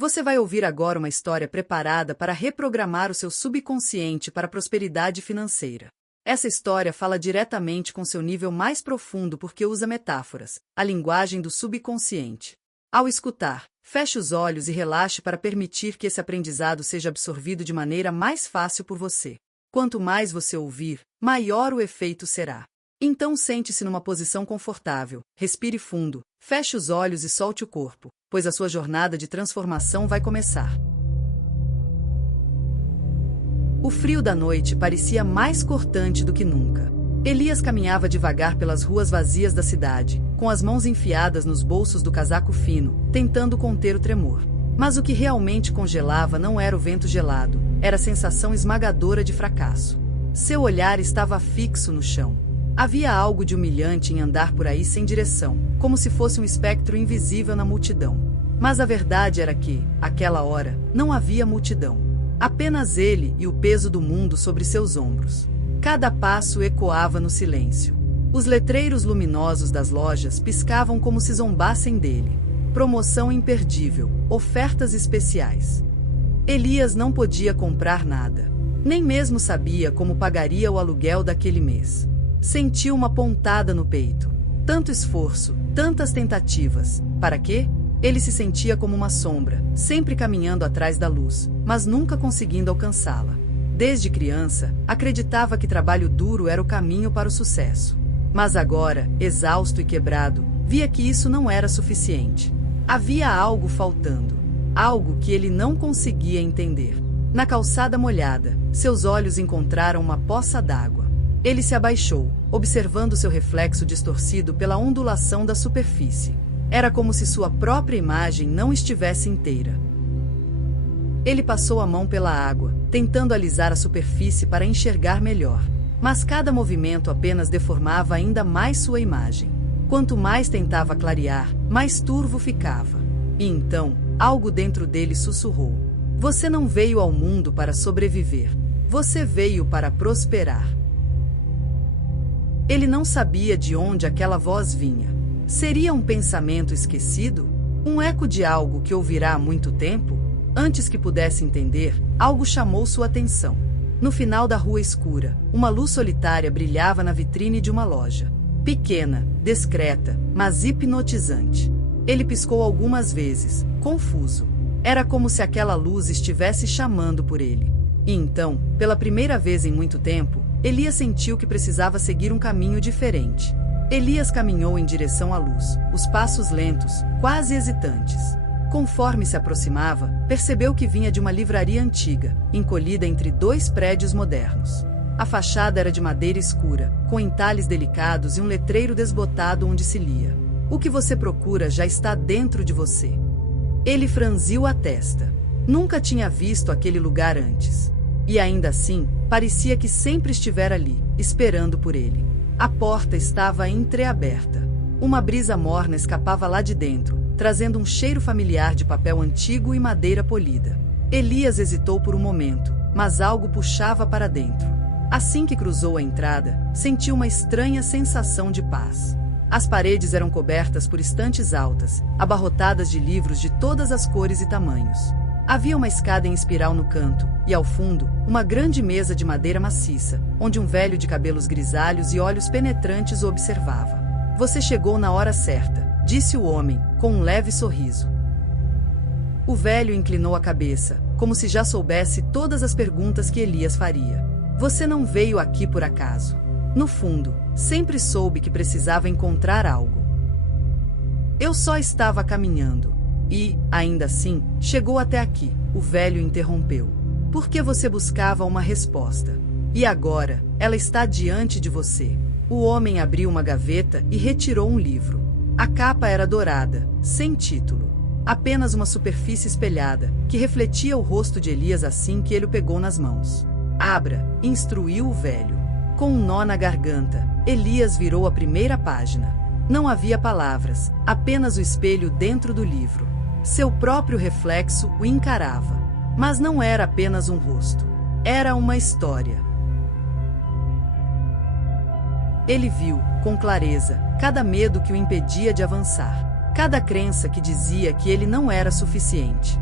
Você vai ouvir agora uma história preparada para reprogramar o seu subconsciente para a prosperidade financeira. Essa história fala diretamente com seu nível mais profundo porque usa metáforas, a linguagem do subconsciente. Ao escutar, feche os olhos e relaxe para permitir que esse aprendizado seja absorvido de maneira mais fácil por você. Quanto mais você ouvir, maior o efeito será. Então sente-se numa posição confortável, respire fundo, feche os olhos e solte o corpo, pois a sua jornada de transformação vai começar. O frio da noite parecia mais cortante do que nunca. Elias caminhava devagar pelas ruas vazias da cidade, com as mãos enfiadas nos bolsos do casaco fino, tentando conter o tremor. Mas o que realmente congelava não era o vento gelado, era a sensação esmagadora de fracasso. Seu olhar estava fixo no chão. Havia algo de humilhante em andar por aí sem direção, como se fosse um espectro invisível na multidão. Mas a verdade era que, àquela hora, não havia multidão. Apenas ele e o peso do mundo sobre seus ombros. Cada passo ecoava no silêncio. Os letreiros luminosos das lojas piscavam como se zombassem dele. Promoção imperdível, ofertas especiais. Elias não podia comprar nada. Nem mesmo sabia como pagaria o aluguel daquele mês. Sentiu uma pontada no peito. Tanto esforço, tantas tentativas. Para quê? Ele se sentia como uma sombra, sempre caminhando atrás da luz, mas nunca conseguindo alcançá-la. Desde criança, acreditava que trabalho duro era o caminho para o sucesso. Mas agora, exausto e quebrado, via que isso não era suficiente. Havia algo faltando. Algo que ele não conseguia entender. Na calçada molhada, seus olhos encontraram uma poça d'água. Ele se abaixou, observando seu reflexo distorcido pela ondulação da superfície. Era como se sua própria imagem não estivesse inteira. Ele passou a mão pela água, tentando alisar a superfície para enxergar melhor. Mas cada movimento apenas deformava ainda mais sua imagem. Quanto mais tentava clarear, mais turvo ficava. E então, algo dentro dele sussurrou: "Você não veio ao mundo para sobreviver. Você veio para prosperar." Ele não sabia de onde aquela voz vinha. Seria um pensamento esquecido? Um eco de algo que ouvirá há muito tempo? Antes que pudesse entender, algo chamou sua atenção. No final da rua escura, uma luz solitária brilhava na vitrine de uma loja. Pequena, discreta, mas hipnotizante. Ele piscou algumas vezes, confuso. Era como se aquela luz estivesse chamando por ele. E então, pela primeira vez em muito tempo, Elias sentiu que precisava seguir um caminho diferente. Elias caminhou em direção à luz, os passos lentos, quase hesitantes. Conforme se aproximava, percebeu que vinha de uma livraria antiga, encolhida entre dois prédios modernos. A fachada era de madeira escura, com entalhes delicados e um letreiro desbotado onde se lia: "O que você procura já está dentro de você." Ele franziu a testa. Nunca tinha visto aquele lugar antes. E ainda assim, parecia que sempre estivera ali, esperando por ele. A porta estava entreaberta. Uma brisa morna escapava lá de dentro, trazendo um cheiro familiar de papel antigo e madeira polida. Elias hesitou por um momento, mas algo puxava para dentro. Assim que cruzou a entrada, sentiu uma estranha sensação de paz. As paredes eram cobertas por estantes altas, abarrotadas de livros de todas as cores e tamanhos. Havia uma escada em espiral no canto, e ao fundo, uma grande mesa de madeira maciça, onde um velho de cabelos grisalhos e olhos penetrantes o observava. "Você chegou na hora certa", disse o homem, com um leve sorriso. O velho inclinou a cabeça, como se já soubesse todas as perguntas que Elias faria. "Você não veio aqui por acaso. No fundo, sempre soube que precisava encontrar algo." "Eu só estava caminhando." "E, ainda assim, chegou até aqui", o velho interrompeu. "Porque você buscava uma resposta. E agora, ela está diante de você." O homem abriu uma gaveta e retirou um livro. A capa era dourada, sem título. Apenas uma superfície espelhada, que refletia o rosto de Elias assim que ele o pegou nas mãos. "Abra", instruiu o velho. Com um nó na garganta, Elias virou a primeira página. Não havia palavras, apenas o espelho dentro do livro. Seu próprio reflexo o encarava. Mas não era apenas um rosto. Era uma história. Ele viu, com clareza, cada medo que o impedia de avançar. Cada crença que dizia que ele não era suficiente.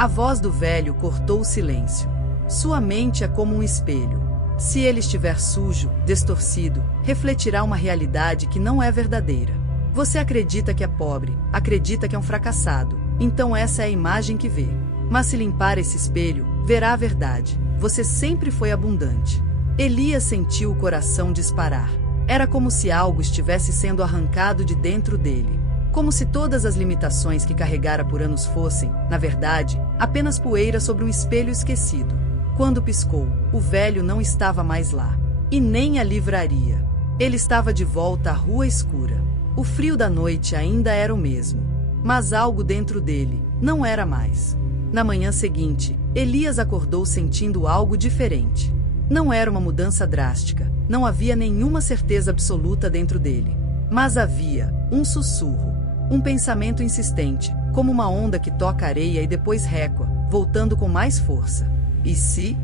A voz do velho cortou o silêncio. Sua mente é como um espelho. Se ele estiver sujo, distorcido, refletirá uma realidade que não é verdadeira. Você acredita que é pobre, acredita que é um fracassado, então essa é a imagem que vê. Mas se limpar esse espelho, verá a verdade. Você sempre foi abundante. Elias sentiu o coração disparar. Era como se algo estivesse sendo arrancado de dentro dele. Como se todas as limitações que carregara por anos fossem, na verdade, apenas poeira sobre um espelho esquecido. Quando piscou, o velho não estava mais lá. E nem a livraria. Ele estava de volta à rua escura. O frio da noite ainda era o mesmo. Mas algo dentro dele não era mais. Na manhã seguinte, Elias acordou sentindo algo diferente. Não era uma mudança drástica, não havia nenhuma certeza absoluta dentro dele. Mas havia um sussurro, um pensamento insistente, como uma onda que toca areia e depois recua, voltando com mais força. E se?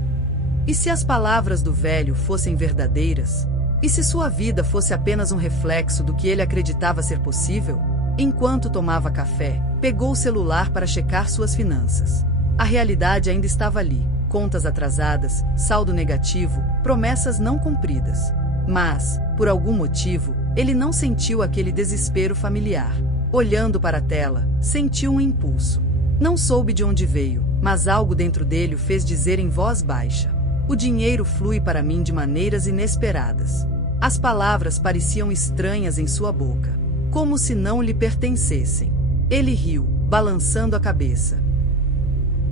E se as palavras do velho fossem verdadeiras? E se sua vida fosse apenas um reflexo do que ele acreditava ser possível? Enquanto tomava café, pegou o celular para checar suas finanças. A realidade ainda estava ali. Contas atrasadas, saldo negativo, promessas não cumpridas. Mas, por algum motivo, ele não sentiu aquele desespero familiar. Olhando para a tela, sentiu um impulso. Não soube de onde veio, mas algo dentro dele o fez dizer em voz baixa: "O dinheiro flui para mim de maneiras inesperadas." As palavras pareciam estranhas em sua boca, como se não lhe pertencessem. Ele riu, balançando a cabeça.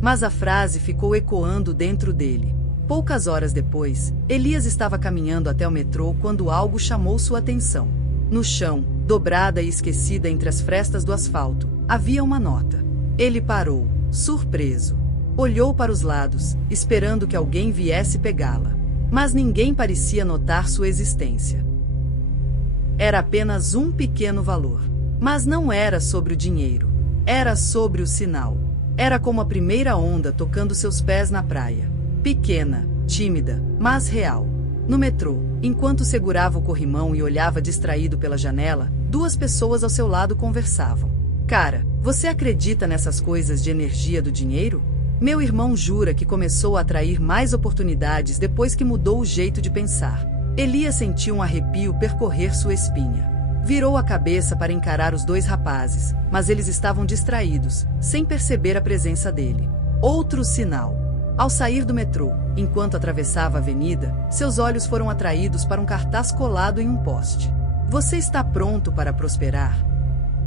Mas a frase ficou ecoando dentro dele. Poucas horas depois, Elias estava caminhando até o metrô quando algo chamou sua atenção. No chão, dobrada e esquecida entre as frestas do asfalto, havia uma nota. Ele parou, surpreso. Olhou para os lados, esperando que alguém viesse pegá-la. Mas ninguém parecia notar sua existência. Era apenas um pequeno valor. Mas não era sobre o dinheiro. Era sobre o sinal. Era como a primeira onda tocando seus pés na praia. Pequena, tímida, mas real. No metrô, enquanto segurava o corrimão e olhava distraído pela janela, duas pessoas ao seu lado conversavam. "Cara, você acredita nessas coisas de energia do dinheiro? Meu irmão jura que começou a atrair mais oportunidades depois que mudou o jeito de pensar." Elias sentiu um arrepio percorrer sua espinha. Virou a cabeça para encarar os dois rapazes, mas eles estavam distraídos, sem perceber a presença dele. Outro sinal. Ao sair do metrô, enquanto atravessava a avenida, seus olhos foram atraídos para um cartaz colado em um poste. "Você está pronto para prosperar?"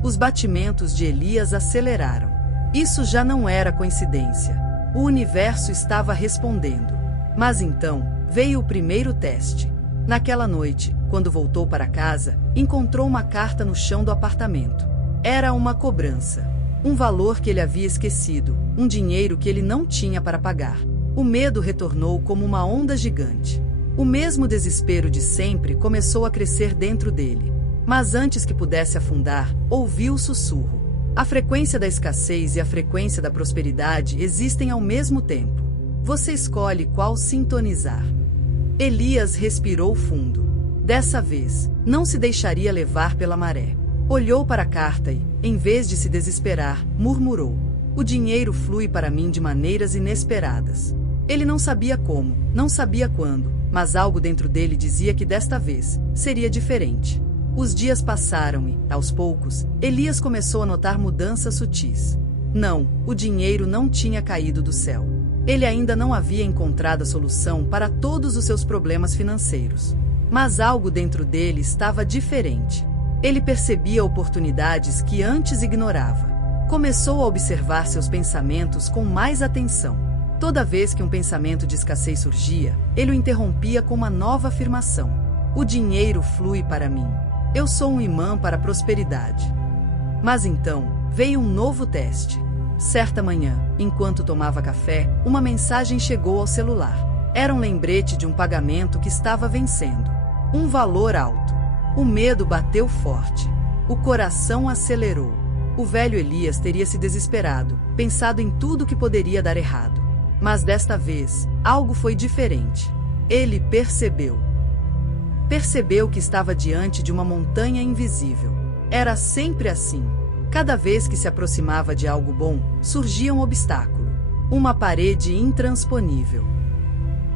Os batimentos de Elias aceleraram. Isso já não era coincidência. O universo estava respondendo. Mas então, veio o primeiro teste. Naquela noite, quando voltou para casa, encontrou uma carta no chão do apartamento. Era uma cobrança. Um valor que ele havia esquecido, um dinheiro que ele não tinha para pagar. O medo retornou como uma onda gigante. O mesmo desespero de sempre começou a crescer dentro dele. Mas antes que pudesse afundar, ouviu o sussurro. A frequência da escassez e a frequência da prosperidade existem ao mesmo tempo. Você escolhe qual sintonizar. Elias respirou fundo. Dessa vez, não se deixaria levar pela maré. Olhou para a carta e, em vez de se desesperar, murmurou: "O dinheiro flui para mim de maneiras inesperadas." Ele não sabia como, não sabia quando, mas algo dentro dele dizia que desta vez seria diferente. Os dias passaram e, aos poucos, Elias começou a notar mudanças sutis. Não, o dinheiro não tinha caído do céu. Ele ainda não havia encontrado a solução para todos os seus problemas financeiros. Mas algo dentro dele estava diferente. Ele percebia oportunidades que antes ignorava. Começou a observar seus pensamentos com mais atenção. Toda vez que um pensamento de escassez surgia, ele o interrompia com uma nova afirmação: "O dinheiro flui para mim. Eu sou um imã para a prosperidade." Mas então, veio um novo teste. Certa manhã, enquanto tomava café, uma mensagem chegou ao celular. Era um lembrete de um pagamento que estava vencendo. Um valor alto. O medo bateu forte. O coração acelerou. O velho Elias teria se desesperado, pensado em tudo que poderia dar errado. Mas desta vez, algo foi diferente. Ele percebeu. Percebeu que estava diante de uma montanha invisível. Era sempre assim. Cada vez que se aproximava de algo bom, surgia um obstáculo. uma parede intransponível.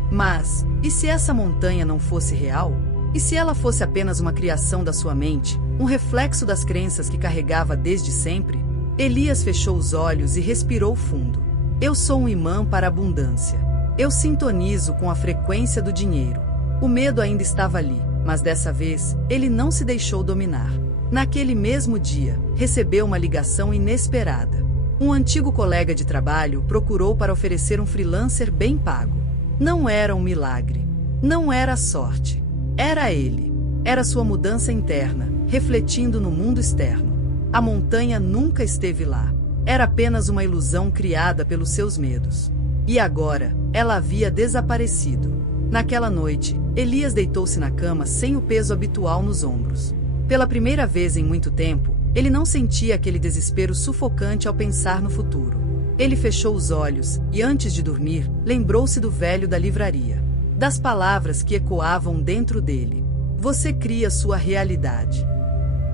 Mas, e se essa montanha não fosse real? E se ela fosse apenas uma criação da sua mente, um reflexo das crenças que carregava desde sempre? Elias fechou os olhos e respirou fundo. Eu sou um imã para a abundância. Eu sintonizo com a frequência do dinheiro. O medo ainda estava ali, mas dessa vez, ele não se deixou dominar. Naquele mesmo dia, recebeu uma ligação inesperada. Um antigo colega de trabalho procurou para oferecer um freelancer bem pago. Não era um milagre. Não era sorte. Era ele. Era sua mudança interna, refletindo no mundo externo. A montanha nunca esteve lá. Era apenas uma ilusão criada pelos seus medos. E agora, ela havia desaparecido. Naquela noite, Elias deitou-se na cama sem o peso habitual nos ombros. Pela primeira vez em muito tempo, ele não sentia aquele desespero sufocante ao pensar no futuro. Ele fechou os olhos e, antes de dormir, lembrou-se do velho da livraria. Das palavras que ecoavam dentro dele. Você cria sua realidade.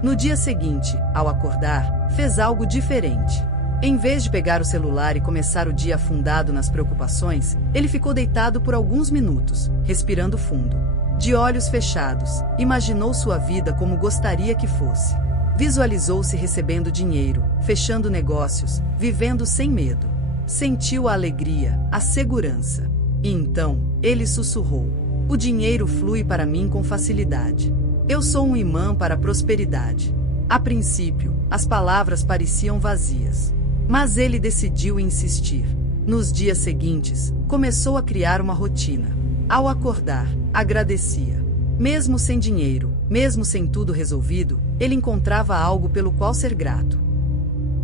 No dia seguinte, ao acordar, fez algo diferente. Em vez de pegar o celular e começar o dia afundado nas preocupações, ele ficou deitado por alguns minutos, respirando fundo. De olhos fechados, imaginou sua vida como gostaria que fosse. Visualizou-se recebendo dinheiro, fechando negócios, vivendo sem medo. Sentiu a alegria, a segurança. E então, ele sussurrou: o dinheiro flui para mim com facilidade. Eu sou um imã para a prosperidade. A princípio, as palavras pareciam vazias. Mas ele decidiu insistir. Nos dias seguintes, começou a criar uma rotina. Ao acordar, agradecia. Mesmo sem dinheiro, mesmo sem tudo resolvido, ele encontrava algo pelo qual ser grato.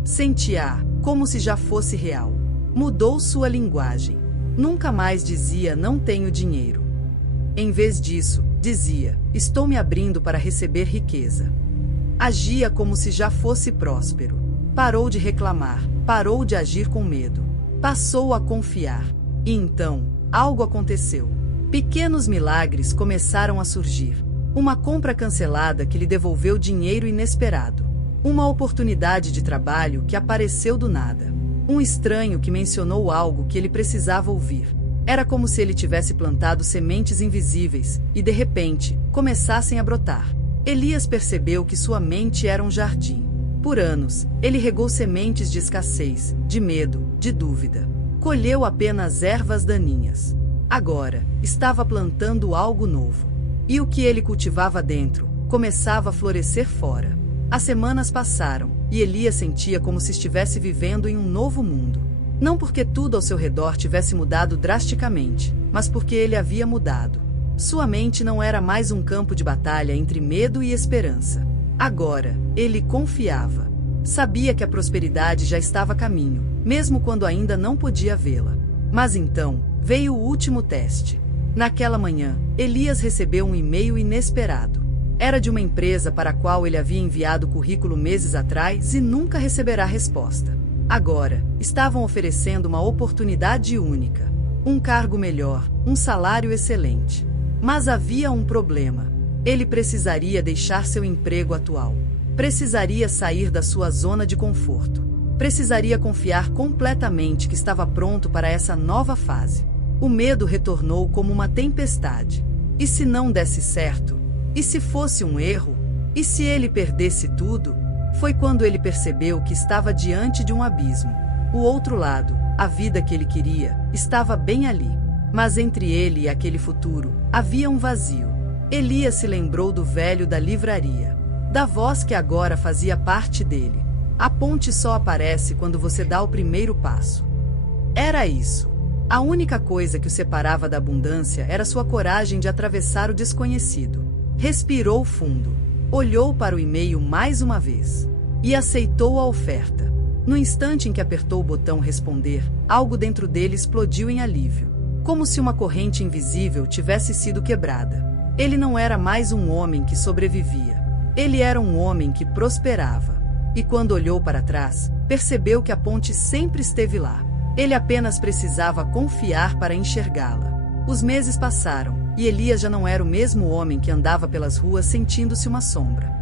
Sentia como se já fosse real. Mudou sua linguagem. Nunca mais dizia não tenho dinheiro. Em vez disso, dizia, estou me abrindo para receber riqueza. Agia como se já fosse próspero. Parou de reclamar, parou de agir com medo. Passou a confiar. E então, algo aconteceu. Pequenos milagres começaram a surgir. Uma compra cancelada que lhe devolveu dinheiro inesperado. Uma oportunidade de trabalho que apareceu do nada. Um estranho que mencionou algo que ele precisava ouvir. Era como se ele tivesse plantado sementes invisíveis e, de repente, começassem a brotar. Elias percebeu que sua mente era um jardim. Por anos, ele regou sementes de escassez, de medo, de dúvida. Colheu apenas ervas daninhas. Agora, estava plantando algo novo. E o que ele cultivava dentro, começava a florescer fora. As semanas passaram, e Elias sentia como se estivesse vivendo em um novo mundo. Não porque tudo ao seu redor tivesse mudado drasticamente, mas porque ele havia mudado. Sua mente não era mais um campo de batalha entre medo e esperança. Agora, ele confiava. Sabia que a prosperidade já estava a caminho, mesmo quando ainda não podia vê-la. Mas então, veio o último teste. Naquela manhã, Elias recebeu um e-mail inesperado. Era de uma empresa para a qual ele havia enviado o currículo meses atrás e nunca receberá resposta. Agora, estavam oferecendo uma oportunidade única. Um cargo melhor, um salário excelente. Mas havia um problema. Ele precisaria deixar seu emprego atual. Precisaria sair da sua zona de conforto. Precisaria confiar completamente que estava pronto para essa nova fase. O medo retornou como uma tempestade. E se não desse certo? E se fosse um erro? E se ele perdesse tudo? Foi quando ele percebeu que estava diante de um abismo. O outro lado, a vida que ele queria, estava bem ali. Mas entre ele e aquele futuro, havia um vazio. Elias se lembrou do velho da livraria. Da voz que agora fazia parte dele. A ponte só aparece quando você dá o primeiro passo. Era isso. A única coisa que o separava da abundância era sua coragem de atravessar o desconhecido. Respirou fundo. Olhou para o e-mail mais uma vez. E aceitou a oferta. No instante em que apertou o botão responder, algo dentro dele explodiu em alívio. Como se uma corrente invisível tivesse sido quebrada. Ele não era mais um homem que sobrevivia. Ele era um homem que prosperava. E quando olhou para trás, percebeu que a ponte sempre esteve lá. Ele apenas precisava confiar para enxergá-la. Os meses passaram, e Elias já não era o mesmo homem que andava pelas ruas sentindo-se uma sombra.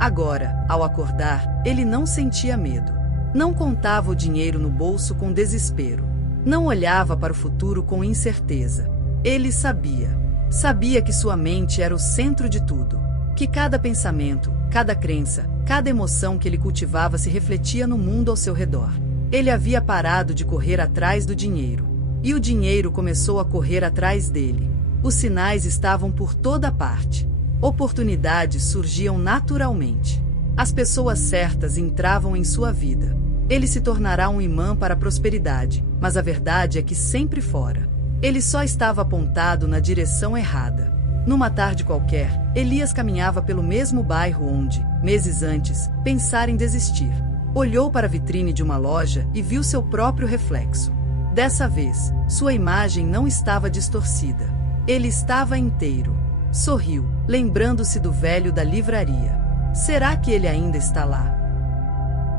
Agora, ao acordar, ele não sentia medo. Não contava o dinheiro no bolso com desespero. Não olhava para o futuro com incerteza. Ele sabia. Sabia que sua mente era o centro de tudo. Que cada pensamento, cada crença, cada emoção que ele cultivava se refletia no mundo ao seu redor. Ele havia parado de correr atrás do dinheiro. E o dinheiro começou a correr atrás dele. Os sinais estavam por toda parte. Oportunidades surgiam naturalmente. As pessoas certas entravam em sua vida. Ele se tornará um imã para a prosperidade, mas a verdade é que sempre fora. Ele só estava apontado na direção errada. Numa tarde qualquer, Elias caminhava pelo mesmo bairro onde, meses antes, pensara em desistir. Olhou para a vitrine de uma loja e viu seu próprio reflexo. Dessa vez, sua imagem não estava distorcida. Ele estava inteiro. Sorriu, lembrando-se do velho da livraria. Será que ele ainda está lá?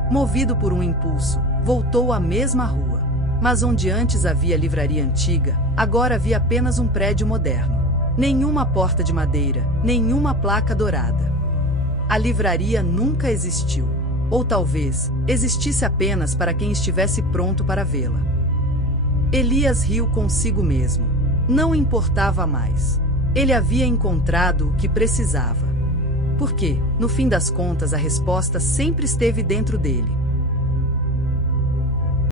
Movido por um impulso, voltou à mesma rua. Mas onde antes havia livraria antiga, agora havia apenas um prédio moderno. Nenhuma porta de madeira, nenhuma placa dourada. A livraria nunca existiu. Ou talvez, existisse apenas para quem estivesse pronto para vê-la. Elias riu consigo mesmo. Não importava mais. Ele havia encontrado o que precisava. Porque, no fim das contas, a resposta sempre esteve dentro dele.